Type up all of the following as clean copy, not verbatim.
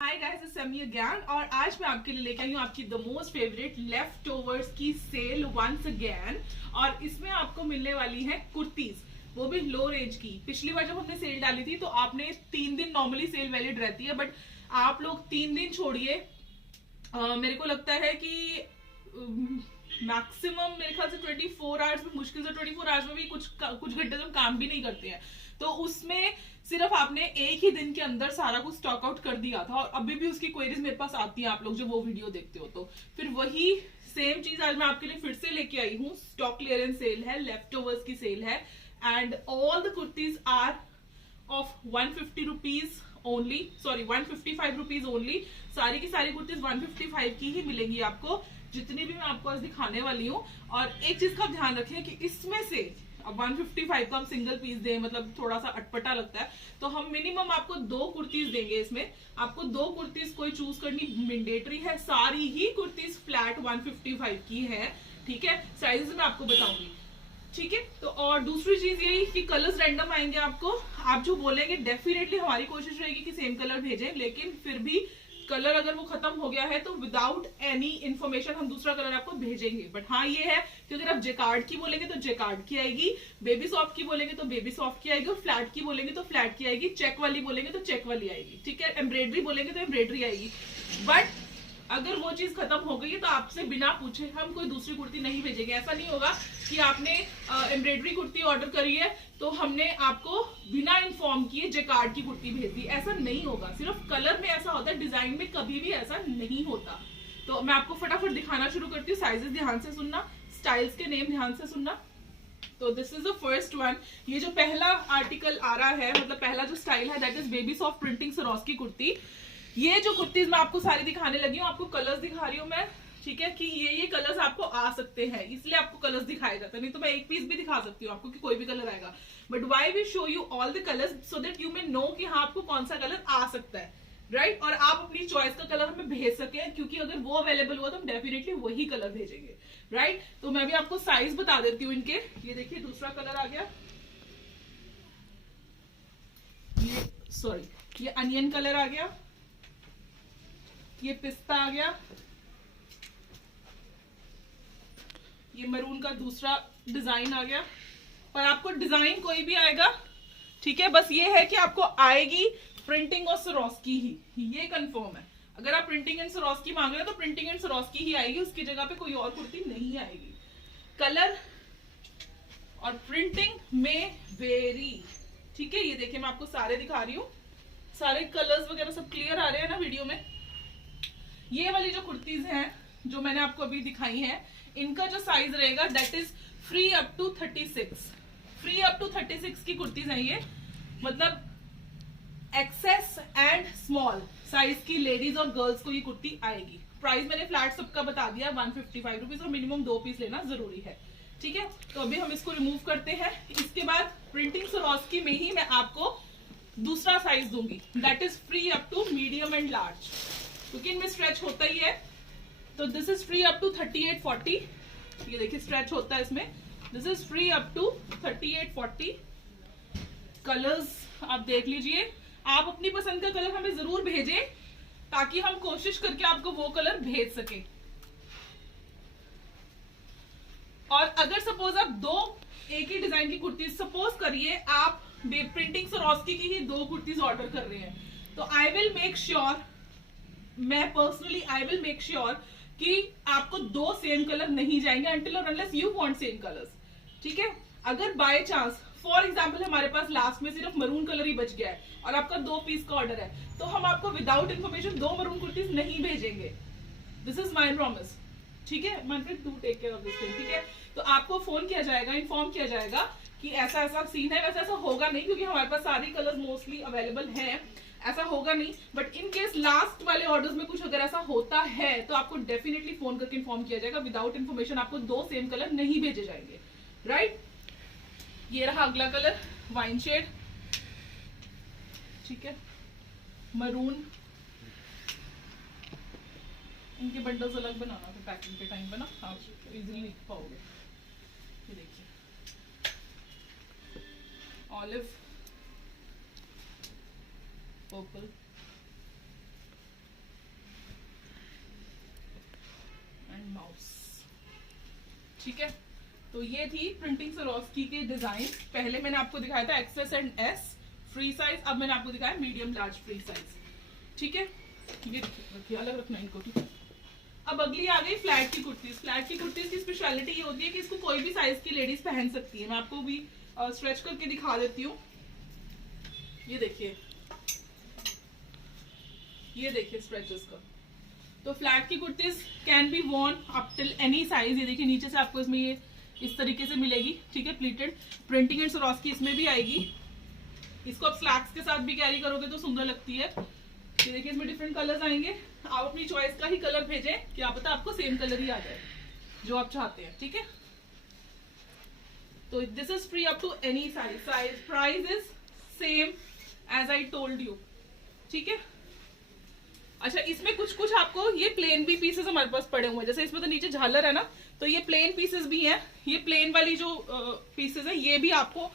Hi guys, it's समी again और आज मैं आपके लिए लेके आई हूँ आपकी the most favourite left overs की सेल वंस अगेन। और इसमें आपको मिलने वाली है कुर्तीज, वो भी लो रेंज की। पिछली बार जब हमने सेल डाली थी तो आपने 3 दिन नॉर्मली सेल वैलिड रहती है, बट आप लोग 3 दिन छोड़िए, मेरे को लगता है कि मैक्सिमम मेरे ख्याल से 24 आवर्स में, मुश्किल से 24 आवर्स में भी कुछ घंटे तो हम काम भी नहीं करते हैं। तो उसमें सिर्फ आपने एक ही दिन के अंदर सारा कुछ स्टॉक आउट कर दिया था और अभी भी उसकी क्वेरीज मेरे पास आती है, आप लोग जब वो वीडियो देखते हो तो फिर वही सेम चीज आज मैं आपके लिए फिर से लेके आई हूँ। स्टॉक क्लियरेंस सेल है, लेफ्ट ओवर्स की सेल है and all the kurtis are of 150 rupees only, sorry 155 rupees only. सारी की सारी कुर्तीज 155 की ही मिलेंगी आपको, जितनी भी मैं आपको आज दिखाने वाली हूँ। और एक चीज का ध्यान रखें कि इसमें से अब 155 को हम सिंगल पीस दें मतलब थोड़ा सा अटपटा लगता है, तो हम मिनिमम आपको 2 कुर्तीज देंगे। इसमें आपको 2 कुर्तीज कोई चूज करनी मैंडेटरी है। सारी ही कुर्तीज फ्लैट 155 की है, ठीक है। साइजेस मैं आपको बताऊंगी, ठीक है। तो और दूसरी चीज यही कि कलर्स रैंडम आएंगे आपको। आप जो बोलेंगे डेफिनेटली हमारी कोशिश रहेगी कि सेम कलर भेजें, लेकिन फिर भी कलर अगर वो खत्म हो गया है तो विदाउट एनी इन्फॉर्मेशन हम दूसरा कलर आपको भेजेंगे। बट हाँ ये है कि अगर आप जेकार्ड की बोलेंगे तो जेकार्ड की आएगी, बेबी सॉफ्ट की बोलेंगे तो बेबी सॉफ्ट की आएगी, और फ्लैट की बोलेंगे तो फ्लैट की आएगी, चेक वाली बोलेंगे तो चेक वाली आएगी, ठीक है। एम्ब्रॉयडरी बोलेंगे तो एम्ब्रॉयडरी आएगी। बट अगर वो चीज खत्म हो गई है तो आपसे बिना पूछे हम कोई दूसरी कुर्ती नहीं भेजेंगे। ऐसा नहीं होगा कि आपने एम्ब्रॉयडरी कुर्ती ऑर्डर करी है तो हमने आपको बिना इन्फॉर्म किए जेकार्ड की कुर्ती भेज दी, ऐसा नहीं होगा। सिर्फ कलर में ऐसा होता है, डिजाइन में कभी भी ऐसा नहीं होता। तो मैं आपको फटाफट दिखाना शुरू करती हूँ। साइजेस ध्यान से सुनना, स्टाइल्स के नेम ध्यान से सुनना। तो this is the first one. ये जो पहला आर्टिकल आ रहा है, मतलब पहला जो स्टाइल है, that is baby soft printing Swarovski kurti. ये जो कुर्तीज मैं आपको सारी दिखाने लगी हूँ, आपको कलर्स दिखा रही हूँ मैं, ठीक है, कि ये कलर्स आपको आ सकते हैं, इसलिए आपको कलर्स दिखाए जाते हैं। नहीं तो मैं एक पीस भी दिखा सकती हूँ आपको कि कोई भी कलर आएगा, but why we show you all the colours so that you may know कि हाँ आपको कौन सा कलर आ सकता है, राइट। और आप अपनी चॉइस का कलर हमें भेज सके, क्योंकि अगर वो अवेलेबल हुआ तो हम डेफिनेटली वही कलर भेजेंगे, राइट। तो मैं भी आपको साइज बता देती हूँ इनके। ये देखिए दूसरा कलर आ गया, ये सॉरी ये अनियन कलर आ गया, ये पिस्ता आ गया, ये मरून का दूसरा डिजाइन आ गया। पर आपको डिजाइन कोई भी आएगा, ठीक है, बस ये है कि आपको आएगी प्रिंटिंग और सरोस्की ही, ये कंफर्म है। अगर आप प्रिंटिंग एंड सरोस्की मांग रहे हो तो प्रिंटिंग एंड सरोस्की ही आएगी, उसकी जगह पे कोई और कुर्ती नहीं आएगी। कलर और प्रिंटिंग में वेरी, ठीक है। ये देखिए मैं आपको सारे दिखा रही हूँ, सारे कलर्स वगैरह सब क्लियर आ रहे हैं ना वीडियो में। ये वाली जो कुर्तीज हैं जो मैंने आपको अभी दिखाई हैं, इनका जो साइज रहेगा that is free up to 36। Free up to 36 की कुर्तीज हैं ये, मतलब एक्सेस एंड स्मॉल साइज की लेडीज और गर्ल्स को ये कुर्ती आएगी। प्राइस मैंने फ्लैट सबका बता दिया 155 रुपीज, और मिनिमम 2 पीस लेना जरूरी है, ठीक है। तो अभी हम इसको रिमूव करते हैं। इसके बाद प्रिंटिंग सरोस्की में ही मैं आपको दूसरा साइज दूंगी, that is free up to medium and large, क्योंकि इनमें स्ट्रेच होता ही है। तो this is free up to 38-40, ये देखिए स्ट्रेच होता है इसमें। This is free up to 38-40। Colours आप देख लीजिए, आप अपनी पसंद का कलर हमें जरूर भेजें ताकि हम कोशिश करके आपको वो कलर भेज सके। और अगर सपोज आप 2 एक ही डिजाइन की कुर्ती, सपोज करिए आप प्रिंटिंग सरोस्की की ही 2 कुर्तीज ऑर्डर कर रहे हैं, तो आई विल मेक श्योर, मैं personally I will make sure कि आपको 2 सेम कलर नहीं जाएंगे अंटिल और unless you want same colours, ठीक है। अगर बाय चांस फॉर एग्जांपल हमारे पास लास्ट में सिर्फ मरून कलर ही बच गया है और आपका 2 पीस का ऑर्डर है, तो हम आपको विदाउट इन्फॉर्मेशन 2 मरून कुर्तीज नहीं भेजेंगे। दिस इज माय प्रॉमिस, ठीक है। Manpreet do take care of this thing, ठीक है। तो आपको फोन किया जाएगा, इन्फॉर्म किया जाएगा कि ऐसा ऐसा सीन है। वैसे ऐसा होगा नहीं क्योंकि हमारे पास सारे कलर मोस्टली अवेलेबल हैं, ऐसा होगा नहीं। बट इन केस लास्ट वाले ऑर्डर्स में कुछ अगर ऐसा होता है तो आपको डेफिनेटली फोन करके इन्फॉर्म किया जाएगा। विदाउट इन्फॉर्मेशन आपको 2 सेम कलर नहीं भेजे जाएंगे, राइट। ये रहा अगला कलर, वाइन शेड, ठीक है, मरून। इनके बंडल्स अलग बनाना था पैकिंग के टाइम पे ना, आप इजीली लिख पाओगे। ये देखिए ऑलिव, पर्पल, ठीक है, तो ये थी प्रिंटिंग स्वरोस्की के डिजाइन। पहले मैंने आपको दिखाया था XS and S free size, अब मैंने आपको दिखाया मीडियम लार्ज फ्री साइज। ठीक है, ये देखिए अलग रखना इनको। ठीक है, अब अगली आ गई फ्लैट की कुर्तीज। फ्लैट की कुर्तीज की स्पेशलिटी ये होती है कि इसको कोई भी साइज की लेडीज पहन सकती है। मैं आपको भी स्ट्रेच करके दिखा देती हूँ। ये देखिए, ये देखिए स्ट्रेचेस का। तो फ्लैट की kurtis can be Warne up till any size. ये देखिए नीचे से आपको इसमें ये इस तरीके से मिलेगी। ठीक है, प्लीटेड प्रिंटिंग एंड स्वरोस्की इसमें भी आएगी। इसको आप स्लैक्स के साथ भी कैरी करोगे तो सुंदर लगती है। ये देखिए इसमें डिफरेंट कलर्स आएंगे। आप अपनी चॉइस का ही कलर भेजें, क्या पता आपको सेम कलर ही आ जाए जो आप चाहते हैं। ठीक है, तो this is free up to any size. Price is same as I told you. ठीक है, अच्छा इसमें कुछ कुछ आपको ये प्लेन भी पीसेस हमारे पास पड़े हुए हैं। जैसे इसमें तो नीचे झालर है ना, तो ये प्लेन पीसेस भी हैं। ये प्लेन वाली जो पीसेस है ये भी आपको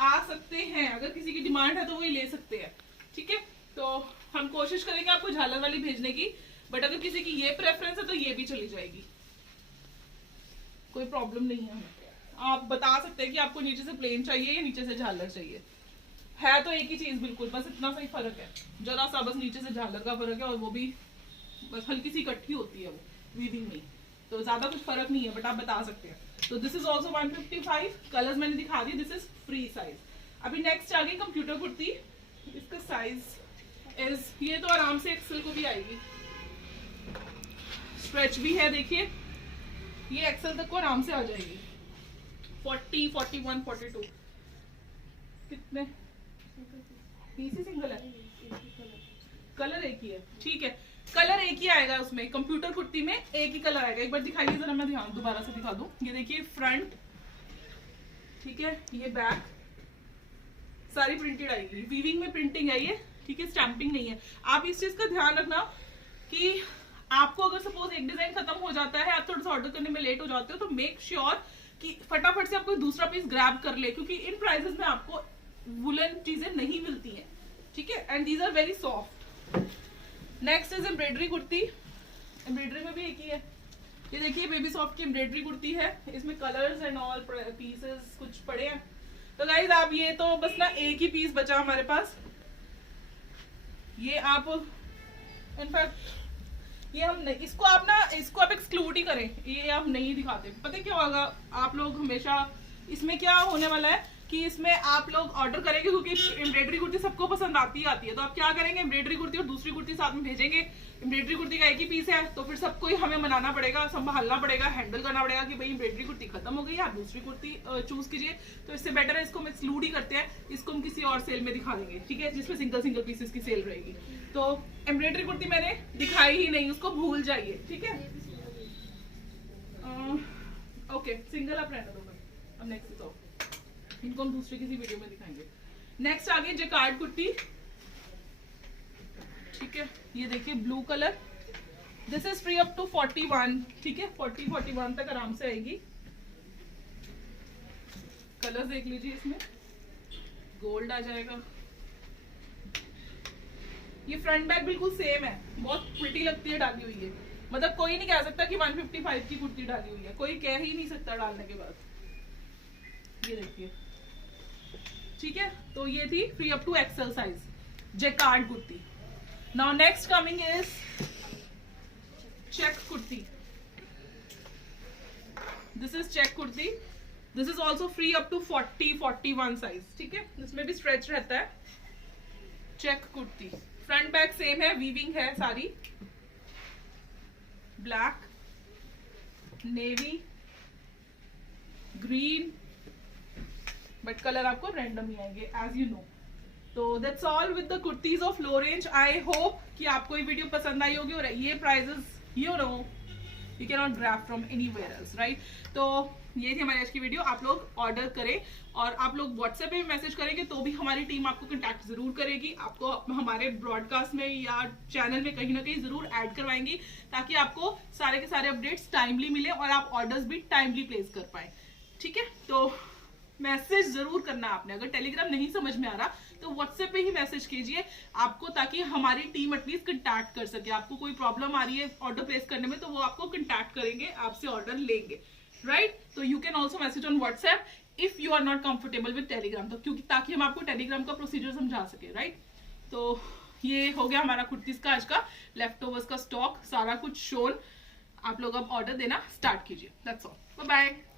आ सकते हैं। अगर किसी की डिमांड है तो वही ले सकते हैं। ठीक है, तो हम कोशिश करेंगे आपको झालर वाली भेजने की, बट अगर किसी की ये प्रेफरेंस है तो ये भी चली जाएगी, कोई प्रॉब्लम नहीं है हमें। आप बता सकते हैं कि आपको नीचे से प्लेन चाहिए या नीचे से झालर चाहिए। है तो एक ही चीज बिल्कुल, बस इतना सा ही फर्क है, जरा सा बस नीचे से झालर का फर्क है, और वो भी बस हल्की सी इकट्ठी होती है वो वीविंग में, तो ज्यादा कुछ फर्क नहीं है, बट आप बता सकते हैं। तो दिस इज ऑल्सो 155। कलर्स मैंने दिखा दिए, दिस इज फ्री साइज। अभी नेक्स्ट आ गई कंप्यूटर कुर्ती। इसका साइज इज, ये तो आराम से एक्सेल को भी आएगी, स्ट्रेच भी है। देखिए ये एक्सेल तक को आराम से आ जाएगी। 40, 41, 42 कितने पीस ही सिंगल है, कलर एक ही है। ठीक है, कलर एक ही आएगा उसमें। कंप्यूटर कुर्ती में एक ही कलर आएगा। एक बार दिखाइए जरा, मैं ध्यान दोबारा से दिखा दूं। ये देखिए फ्रंट, ठीक है, ये बैक, सारी प्रिंटेड आएगी। वीविंग में प्रिंटिंग है ये। ठीक है, स्टैंपिंग नहीं है। आप इस चीज का ध्यान रखना कि आपको अगर सपोज एक डिजाइन खत्म हो जाता है, आप थोड़ा सा ऑर्डर करने में लेट हो जाते हो, तो मेक श्योर कि फटाफट से आप कोई दूसरा पीस ग्रैब कर ले, क्योंकि इन प्राइसेस में आपको वुलन चीजें नहीं मिलती हैं। ठीक है, and these are very soft. Next is embroidery kurti. Embroidery में भी एक ही है। ये देखिए बेबी सॉफ्ट की एम्ब्रॉयडरी कुर्ती है। इसमें कलर्स एंड ऑल पीसेस कुछ पड़े हैं। तो गाइज आप ये तो बस ना एक ही पीस बचा हमारे पास। ये आप इनफैक्ट ये हम नहीं, इसको आप एक्सक्लूड ही करें, ये आप नहीं दिखाते। पता क्या होगा, आप लोग हमेशा इसमें क्या होने वाला है कि इसमें आप लोग ऑर्डर करेंगे, क्योंकि एम्ब्रॉयडरी कुर्ती सबको पसंद आती है। तो आप क्या करेंगे, एम्ब्रॉयडरी कुर्ती और दूसरी कुर्ती साथ में भेजेंगे। एम्ब्रॉयडरी कुर्ती का एक ही पीस है, तो फिर सबको ही हमें मनाना पड़ेगा, संभालना पड़ेगा, हैंडल करना पड़ेगा कि भाई एम्ब्रॉयडरी कुर्ती खत्म हो गई, आप दूसरी कुर्ती चूज कीजिए। तो इससे बेटर है इसको हम एक्सक्लूड ही करते हैं। इसको हम किसी और सेल में दिखा देंगे, ठीक है, जिसमें सिंगल सिंगल पीसेस की सेल रहेगी। तो एम्ब्रॉयडरी कुर्ती मैंने दिखाई ही नहीं, उसको भूल जाइए। ठीक है, ओके, सिंगल आप रहने दो। अब नेक्स्ट तो इनको हम दूसरे किसी वीडियो में दिखाएंगे। नेक्स्ट आ गई जैकार्ड कुर्ती। ठीक है, ये देखिए blue colour. This is free up to 41। ठीक है, 40, 41 तक आराम से आएगी। कलर देख लीजिए, इसमें गोल्ड आ जाएगा। ये फ्रंट बैक बिल्कुल सेम है, बहुत प्रिटी लगती है डाली हुई है। मतलब कोई नहीं कह सकता कि 155 की कुर्ती डाली हुई है, कोई कह ही नहीं सकता डालने के बाद। ये देखिए, ठीक है, तो ये थी free up to XL size jacquard kurti. Now next coming is check kurti. This is check kurti. This is also free up to 40, 41 size. ठीक है, इसमें भी स्ट्रेच रहता है। Check kurti, front back same है, वीविंग है सारी। Black, navy, green, but colour आपको रैंडम ही आएंगे एज यू नो। तो that's all with the kurtis of low range. I hope कि आपको ये वीडियो पसंद आई होगी। और ये prices you know you can not grab from anywhere else, right. तो ये थी हमारी आज की वीडियो। आप लोग ऑर्डर करें, और आप लोग व्हाट्सएप पे भी मैसेज करेंगे तो भी हमारी टीम आपको कांटेक्ट जरूर करेगी। आपको हमारे ब्रॉडकास्ट में या चैनल में कहीं ना कहीं जरूर ऐड करवाएंगी, ताकि आपको सारे के सारे अपडेट्स टाइमली मिले और आप ऑर्डर्स भी टाइमली प्लेस कर पाए। ठीक है, तो मैसेज जरूर करना आपने। अगर टेलीग्राम नहीं समझ में आ रहा तो व्हाट्सएप पे ही मैसेज कीजिए आपको, ताकि हमारी टीम एटलीस्ट कांटेक्ट कर सके। आपको कोई प्रॉब्लम आ रही है ऑर्डर प्लेस करने में, तो वो आपको कांटेक्ट करेंगे, आपसे ऑर्डर लेंगे। राइट? तो you can also message on WhatsApp if you are not comfortable with Telegram, तो क्योंकि ताकि हम आपको टेलीग्राम का प्रोसीजर समझा सके, राइट? तो ये हो गया हमारा कुर्तीज का आज का लेफ्ट ओवर्स का स्टॉक, सारा कुछ शोन। आप लोग अब ऑर्डर देना स्टार्ट कीजिए। That's all, bye bye.